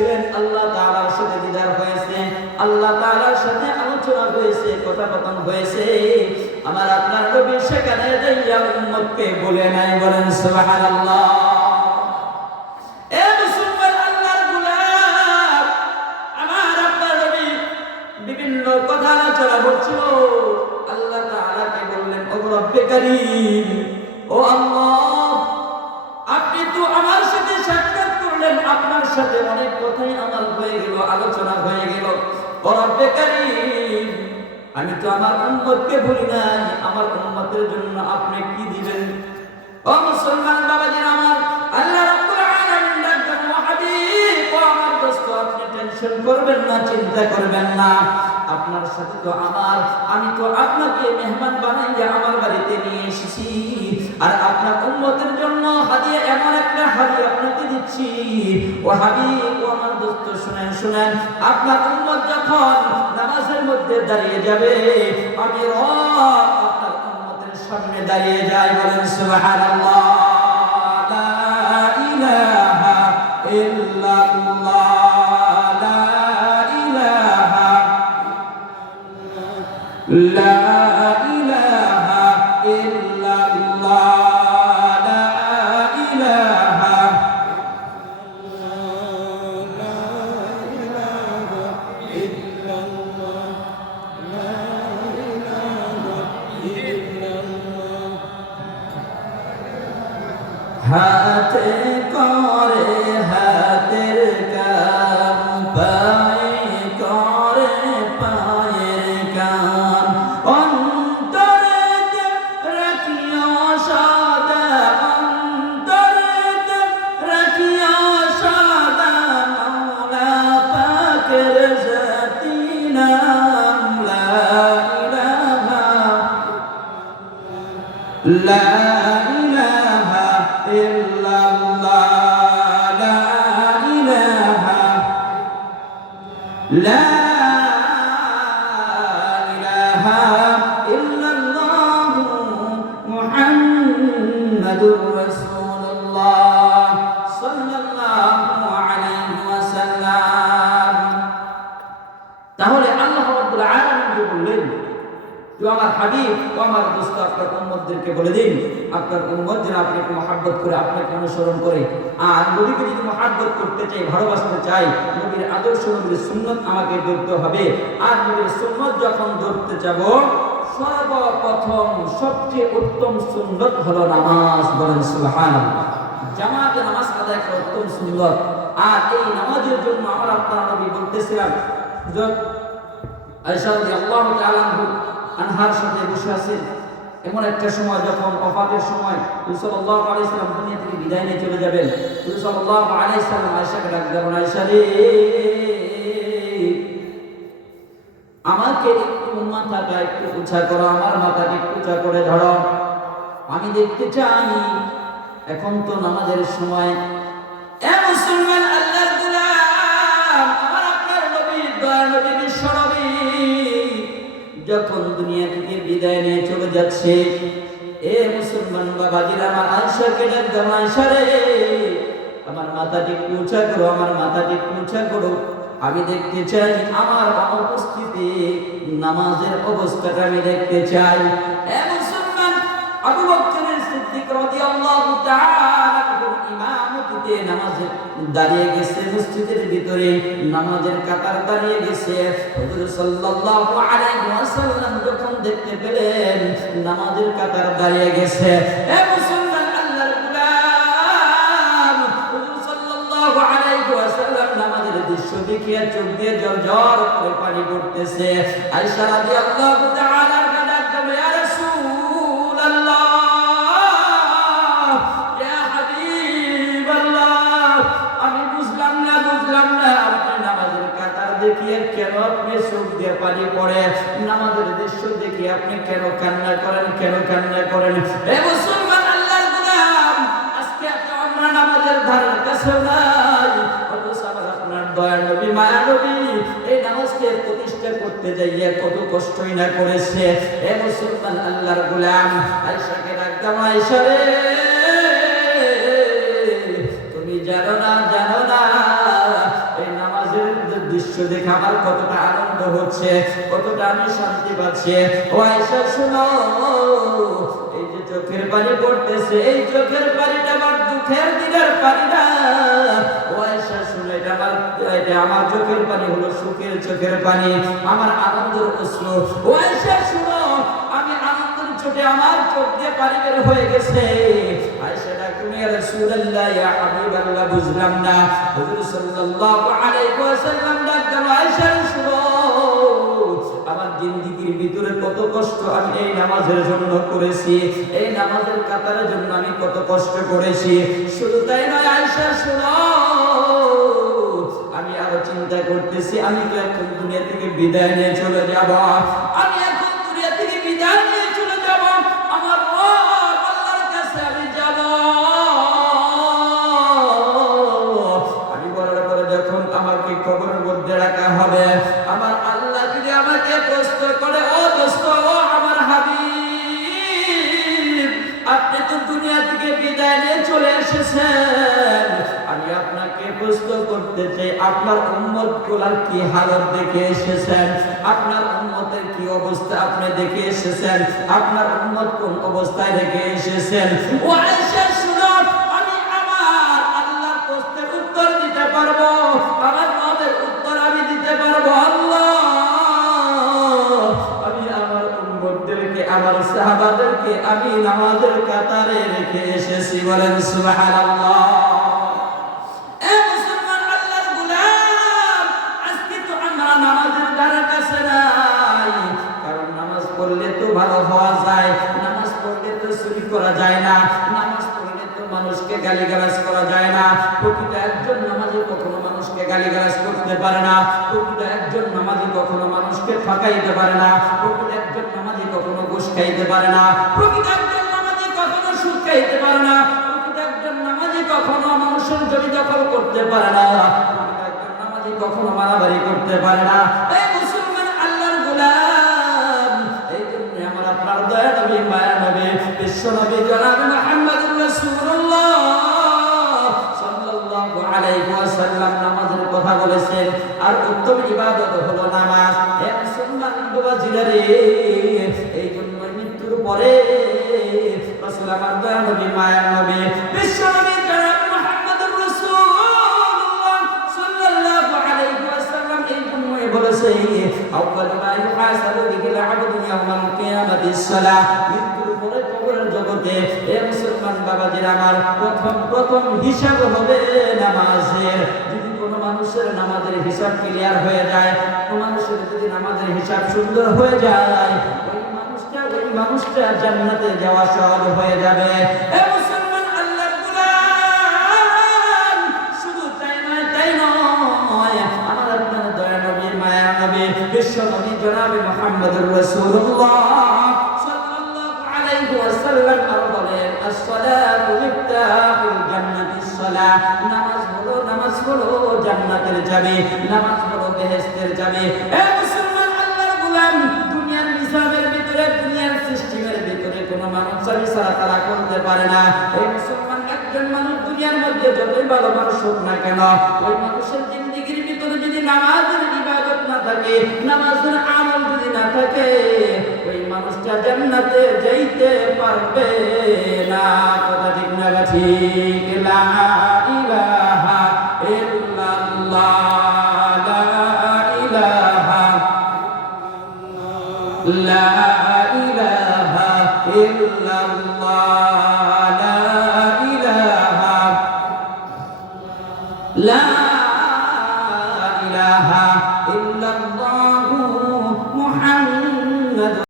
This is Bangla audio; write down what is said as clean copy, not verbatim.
গিয়েছিলেন, আল্লাহ তাআলার সাথে দিদার হয়েছে, আল্লাহ তাআলার সাথে আলোচনা হয়েছে, কথোপকথন হয়েছে। আমার আপনার নবী সেখানে যাইয়া উম্মতকে বলে নাই, বলেন সুবহানাল্লাহ। এ মুসলমান আল্লাহর গোলাম, আমার আপনার নবী বিভিন্ন কথা আলোচনা করছিল। আল্লাহ তাআলাকে বললেন, ও রব্বে কারীম, ও আল্লাহ, আপনি তো আমার সাথে সাক্ষাৎ করলেন, আপনার সাথে অনেক কথাই আমার হয়ে গেল, আলোচনা হয়ে গেল। ও রব্বে কারীম, আমি তো আমার উম্মতকে বলি নাই, আমার উম্মতের জন্য আপনি কি দিবেন? ও মুসলমান বাবাজি আমার, আল্লাহ রাব্বুল আলামিন ডাকতেন, ও হাবিব, ও আমার দোস্ত, আপনি টেনশন করবেন না, চিন্তা করবেন না। আপনার সাথে তো আমি তো আপনাকে মেহমান বানাইয়া আমার বাড়িতে নিয়ে এসেছি, আর আপনার উম্মতের জন্য হাদিয়া, এমন একটা হাদিয়া আপনাকে দিচ্ছি। ও হাবিব, ও আমার দোস্ত, শুনেন শুনেন, আপনার উম্মত যখন নামাজের মধ্যে দাঁড়িয়ে যাবে, আমি রব আপনার উম্মতের সামনে দাঁড়িয়ে যাই, বলেন সুবহানাল্লাহ। লা ইলাহা ইল্লাল্লাহ, লা ইলাহা, লা ইলাহা ইল্লাল্লাহ, লা ইলাহা, লা ইলাহা ইল্লাল্লাহ, লা ইলাহা ইল্লাল্লাহ। হাতে করে হাতের কাম, পায়ে করে পায়ের কাম, অন্তরে রাখিও সদা, অন্তরে রাখিও সদা, মাওলা পাকের জাতি নাম, লা ইলাহা, লা ইলাহা ইল্লাল্লাহ, লা ইলাহা, লা ইলাহা ইল্লাল্লাহ, মুহাম্মাদুর রাসূলুল্লাহ সাল্লাল্লাহু আলাইহি ওয়াসাল্লাম। তাহলে আল্লাহ রাব্বুল আলামিন বললেন, তো আমার হাবিব, ও আমার দোস্ত, আপনার উম্মতদেরকে বলে দিন, আপনার উম্মত যেন আপনাকে মহব্বত করে, আপনাকে অনুসরণ করে। আর নবীকে যদি মহব্বত করতে চাই, ভালোবাসতে চাই, নবীর আদর্শ, নবীর সুন্নত আমাকে ধরতে হবে। আর নবীর সুন্নত যখন ধরতে যাব, সর্বপ্রথম সবচেয়ে উত্তম সুন্নত হলো নামাজ, বলেন সুবহানাল্লাহ। জামাতে নামাজ আদায় করা উত্তম সুন্নত। আর এই নামাজের জন্য আমার আপনার নবী বলতেছিলাম, আয়েশা রাদিয়াল্লাহু তাআলা আনহার সাথে বসে আছেন, এমন একটা সময় যখন ওফাতের সময় রাসূল সাল্লাল্লাহু আলাইহি সাল্লাম দুনিয়া থেকে বিদায় নিয়ে চলে যাবেন, রাসূল সাল্লাল্লাহু আলাইহি সাল্লাম আয়েশাকে ডাক দেন, আয়েশা রে, আমাকে একটু মাথাটা একটু উঁচা করো, আমার মাথাটা একটু উঁচা করে ধরো, আমি দেখতে চাই, এখন তো নামাজের সময়। এ মুসলমান আল্লাহর গোলাম, আমার আপনার নবী, দয়ার নবী, বিশ্ব নবী যখন দুনিয়া থেকে বিদায় নিয়ে চলে যাচ্ছে, এ মুসলমান বাবাজিরা, আমার আয়েশাকে ডাক দাও, আয়েশা রে, আমার মাথাটি একটু উঁচা করো, আমার মাথাটি একটু উঁচা করো, আমি দেখতে চাই আমার অনুপস্থিতি নামাজের অবস্থাটা আমি দেখতে চাই। এ মুসলমান, আবু বকর সিদ্দিক রাদিয়াল্লাহু তাআলা ইমামতিতে নামাজে দাঁড়িয়ে গেছে, মসজিদের ভিতরে নামাজের কাতার দাঁড়িয়ে গেছে। হুজুর সাল্লাল্লাহু আলাইহি ওয়াসাল্লাম যখন দেখতে পেলেন নামাজের কাতার দাঁড়িয়ে গেছে, এ মুসলমান আল্লাহর গোলাম, হুজুর সাল্লাল্লাহু আলাইহি ওয়াসাল্লাম নামাজের দৃশ্য দেখে চোখ দিয়ে ঝরঝর করে পানি পড়তেছে। আয়েশা রাদিয়াল্লাহু তাআলা ডাক দেন, ইয়া রাসূলুল্লাহ, ইয়া হাবিবাল্লাহ, আমি বুঝলাম না আপনি নামাজের কাতার দেখিয়ে কেন আপনি চোখ দিয়ে পানি পড়ে, নামাজের দৃশ্য দেখে আপনি কেন কান্না করেন। হে মুসলমান আল্লাহর গোলাম, আজকে আমরা নামাজের ধারের কাছে নাই, অথচ আপনার দয়ার নবী, মায়া নবী এই নামাজকে প্রতিষ্ঠা করতে যাইয়া কত কষ্টই না করেছে। হে মুসলমান আল্লাহর গোলাম, আয়েশাকে ডাক দাও, আয়েশা রে, তুমি জানো না এই দেখে আমার কতটা আনন্দ হচ্ছে, কতটা আমি শান্তি পাচ্ছি। ও আয়েশা শুনো, এই যে চোখের পানি পড়তেছে, এই চোখের পানিটা আমার দুঃখের দিনের পানি না। ও আয়েশা শুনো, এটা আমার চোখের পানি হলো সুখের চোখের পানি, আমার আনন্দের অশ্রু। ও আয়েশা শুনো, আমি আনন্দের চোখে আমার চোখ দিয়ে পানি বের হয়ে গেছে। আয়েশা ডাকলেন, ইয়া রাসূলুল্লাহ, ইয়া হাবিবাল্লাহ, বুঝলাম না। হুজুর সাল্লাল্লাহু আলাইহি ওয়াসাল্লাম ডাকলেন, আয়েশা শুনো, আমার জিন্দেগির ভিতরে কত কষ্ট আমি এই নামাজের জন্য করেছি, এই নামাজের কাতারের জন্য আমি কত কষ্ট করেছি। শুধু তাই নয় আয়েশা শুনো, আমি আরো চিন্তা করতেছি, আমি তো এখন দুনিয়া থেকে বিদায় নিয়ে চলে যাব। আমি এখন দুনিয়া থেকে বিদায় নিয়ে চলে যাব, আমার রব আল্লাহর কাছে আমি যাব। আমি বলার পরে যখন আমাকে কবরের মধ্যে রাখা হবে, আমার আল্লাহ যদি আমাকে প্রশ্ন করে, ও দোস্ত, ও আমার হাবিব, আপনি তো দুনিয়া থেকে বিদায় নিয়ে চলে এসেছেন, আমি আপনাকে প্রশ্ন করতে চাই, আপনার উম্মত গুলার কি হালত দেখে এসেছেন? আপনার উম্মতের কি অবস্থা আপনি দেখে এসেছেন? আপনার উম্মত কোন অবস্থায় রেখে এসেছেন? ও আয়েশা শুনো, আমি আমার আল্লাহর প্রশ্নের উত্তর দিতে পারবো, আমার রবের উত্তর আমি দিতে পারবো। আল্লাহ, আমি আমার উম্মতদেরকে, আমার সাহাবাদেরকে আমি নামাজের কাতারে রেখে এসেছি। বলেন সুবহানাল্লাহ। ভালো হওয়া যায়, নামাজ পড়লে তো চুরি করা যায় না, নামাজ পড়লে তো মানুষকে গালিগালাজ করা যায় না। প্রকৃত একজন নামাজি কখনো মানুষকে গালিগালাজ করতে পারে না, প্রকৃত একজন নামাজি কখনো মানুষকে ঠকাইতে পারে না, প্রকৃত একজন নামাজি কখনো ঘুষ খাইতে পারে না, প্রকৃত একজন নামাজি কখনো সুদ খাইতে পারে না, প্রকৃত একজন নামাজি কখনো মানুষের জমি দখল করতে পারে না, প্রকৃত একজন নামাজি কখনো মারামারি করতে পারে না। এই মুসলমান আল্লাহর গোলাম, এই জন্য আমার আপনার দয়া নবী, মায়া নবী, বিশ্ব নবী জনাব মুহাম্মদুর রাসূলুল্লাহ সাল্লাল্লাহু আলাইহি ওয়াসাল্লাম নামাজের কথা বলেছেন। আর উত্তম ইবাদত হলো নামাজ। হে মুসলমান বাবাজিরা রে, এই জন্য মৃত্যুর পরে রাসূল আমার দয়া নবী, মায়া নবী, বিশ্ব নবী জনাব মুহাম্মদুর রাসূলুল্লাহ সাল্লাল্লাহু আলাইহি ওয়াসাল্লাম এই জন্যই বলেছে, আউয়ালু মা ইউহাসাবু বিহিল আবদু ইয়াওমাল কিয়ামাতিস সালাহ। মৃত্যুর পরে কবরের জগতে হে মুসলমান বাবাজিরা আমার, প্রথম হিসাব হবে নামাজের। যদি কোনো মানুষের নামাজের হিসাব ক্লিয়ার হয়ে যায়, কোনো মানুষের যদি নামাজের হিসাব সুন্দর হয়ে যায়, ওই মানুষটা জান্নাতে যাওয়া সহজ হয়ে যাবে। হে মুসলমান আল্লাহর গোলাম, শুধু তাই নয়, আমার আপনার দয়া নবী, মায়া নবী, বিশ্ব নবী জনাবে মুহাম্মদুর রাসূলুল্লাহ সাল্লাল্লাহু আলাইহি ওয়াসাল্লাম আর বলেন, as-সালাতু মিফতাহুল জান্নাতিস সালাহ। নামাজ হলো জান্নাতের চাবি, নামাজ হলো বেহেশতের চাবি। হে মুসলমান আল্লাহর গোলাম, দুনিয়ার নিজামের ভিতরে, দুনিয়ার সিস্টেমের ভিতরে কোনো মানুষ চাবি ছাড়া তারা করতে পারে না। এই মুসলমান, একজন মানুষ দুনিয়ার মধ্যে যতই ভালো মানুষ হোক না কেন, ওই মানুষের জিন্দেগির ভিতরে যদি নামাজের ইবাদত না থাকে, নামাজের আমল যদি না থাকে, ওই মানুষটা জান্নাতে যাইতে পারবে না। কথা ঠিক না ঠিক? লা ইলাহা ইল্লাল্লাহ, লা ইলাহা, লা ইলাহা ইল্লাল্লাহ, লা ইলাহা, লা ইলাহা ইল্লাল্লাহু মুহাম্মাদুর